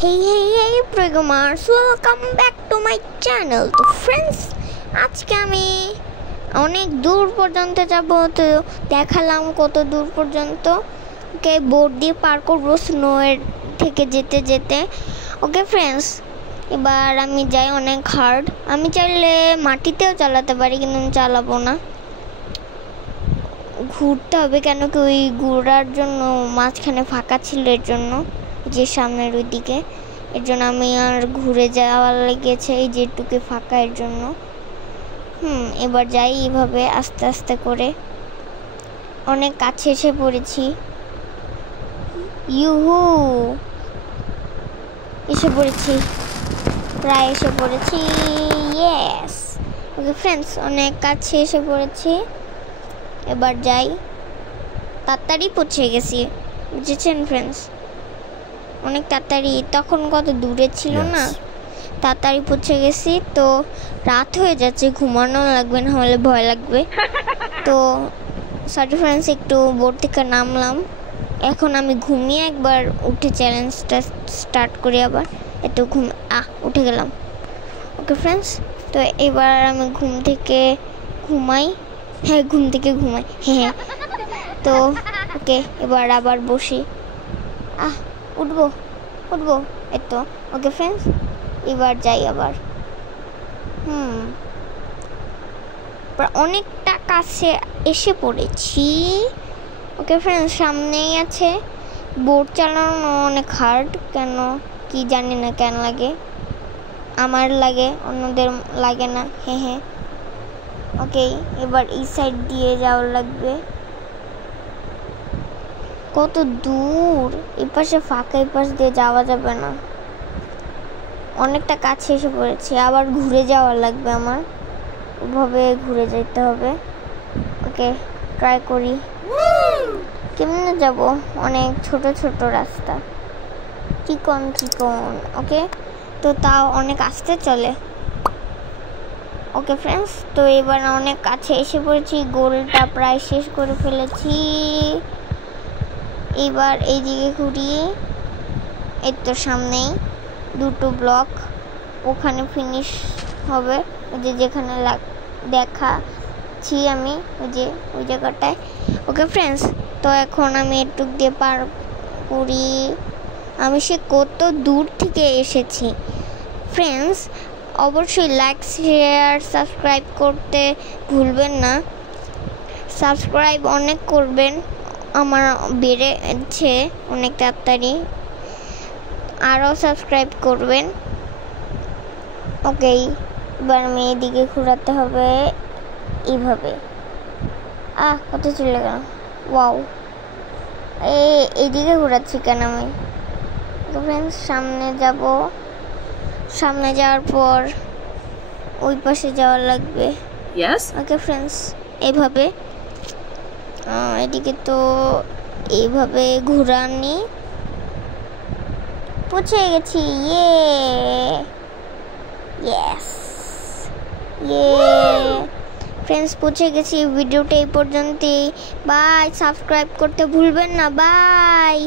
Hey programmers, welcome back to my channel. তো friends আজকে আমি অনেক দূর পর্যন্ত যাব, তো দেখালাম কত দূর পর্যন্ত। ওকে, বোর্ড দিয়ে পার করবো স্নো এর থেকে যেতে যেতে। ওকে ফ্রেন্ডস, এবার আমি যাই অনেক হার্ড। আমি চাইলে মাটিতেও চালাতে পারি, কিন্তু আমি চালাবো না, ঘুরতে হবে। কেন কি ওই ঘোরার জন্য মাঝখানে ফাঁকা ছিল, এর জন্য যে সামনের ওই দিকে, এর জন্য আমি আর ঘুরে যাওয়ার লেগেছে এই যেটুকু ফাঁকা, এর জন্য। এবার যাই এইভাবে আস্তে আস্তে করে। অনেক কাছে এসে পড়েছি। ইউহু, এসে পড়েছি, প্রায় এসে পড়েছি। ইয়েস। ওকে ফ্রেন্ডস, অনেক কাছে এসে পড়েছি। এবার যাই, তাড়াতাড়ি পৌঁছে গেছি, বুঝেছেন ফ্রেন্ডস? অনেক তাড়াতাড়ি, তখন কত দূরে ছিল না, তাড়াতাড়ি পৌঁছে গেছি। তো রাত হয়ে যাচ্ছে, ঘুমানো লাগবে, না হলে ভয় লাগবে। তো সরি ফ্রেন্ডস, একটু বোর্ড থেকে নামলাম। এখন আমি ঘুমিয়ে একবার উঠে চ্যালেঞ্জটা স্টার্ট করি। আবার একটু উঠে গেলাম। ওকে ফ্রেন্ডস, তো এবার আমি ঘুম থেকে ঘুমাই। হ্যাঁ। তো ওকে, এবার আবার বসি। উঠবো এই তো। ওকে ফ্রেন্ডস, এবার যাই আবার। অনেকটা কাছে এসে পড়েছি। ওকে ফ্রেন্ডস, সামনেই আছে। বোর্ড চালানো অনেক হার্ড, কেন কি জানি না, কেন লাগে, আমার লাগে, অন্যদের লাগে না। হ্যাঁ। ওকে, এবার এই সাইড দিয়ে যাওয়া লাগবে। কত দূর, এই পাশে ফাঁকা, এই পাশ দিয়ে যাওয়া যাবে না। অনেকটা কাছে এসে পড়েছি, আবার ঘুরে যাওয়া লাগবে আমার, ওভাবে ঘুরে যেতে হবে। ওকে, ট্রাই করি। কেমনে যাব? অনেক ছোট ছোট রাস্তা, চিকন। ওকে, তো তাও অনেক আস্তে চলে। ওকে ফ্রেন্ডস, তো এবার অনেক কাছে এসে পড়েছি, গোলটা প্রায় শেষ করে ফেলেছি। এবার এই দিকে ঘুরিয়ে, এই তো সামনেই দুটো ব্লক, ওখানে ফিনিশ হবে। ওই যে যেখানে দেখাচ্ছি আমি, ওই জায়গাটায়। ওকে ফ্রেন্ডস, তো এখন আমি একটু দিয়ে পার করি। আমি সে কত দূর থেকে এসেছি। ফ্রেন্ডস, অবশ্যই লাইক, শেয়ার, সাবস্ক্রাইব করতে ভুলবেন না। সাবস্ক্রাইব অনেক করবেন, আমার বেড়েছে অনেক তাড়াতাড়ি, আরও সাবস্ক্রাইব করবেন। ওকে, এবার আমি এদিকে ঘোরাতে হবে এইভাবে। কত চলে গেল। ওয়াও, এইদিকে ঘোরাচ্ছি কেন আমি? ফ্রেন্ডস, সামনে যাওয়ার পর ওই পাশে যাওয়া লাগবে। ওকে ফ্রেন্ডস, এইভাবে এদিকে তো এইভাবে ঘুরানি। পৌঁছে গেছি। ফ্রেন্ডস, পৌঁছে গেছি। ভিডিওটা এই পর্যন্তই। বাই, সাবস্ক্রাইব করতে ভুলবেন না। বাই।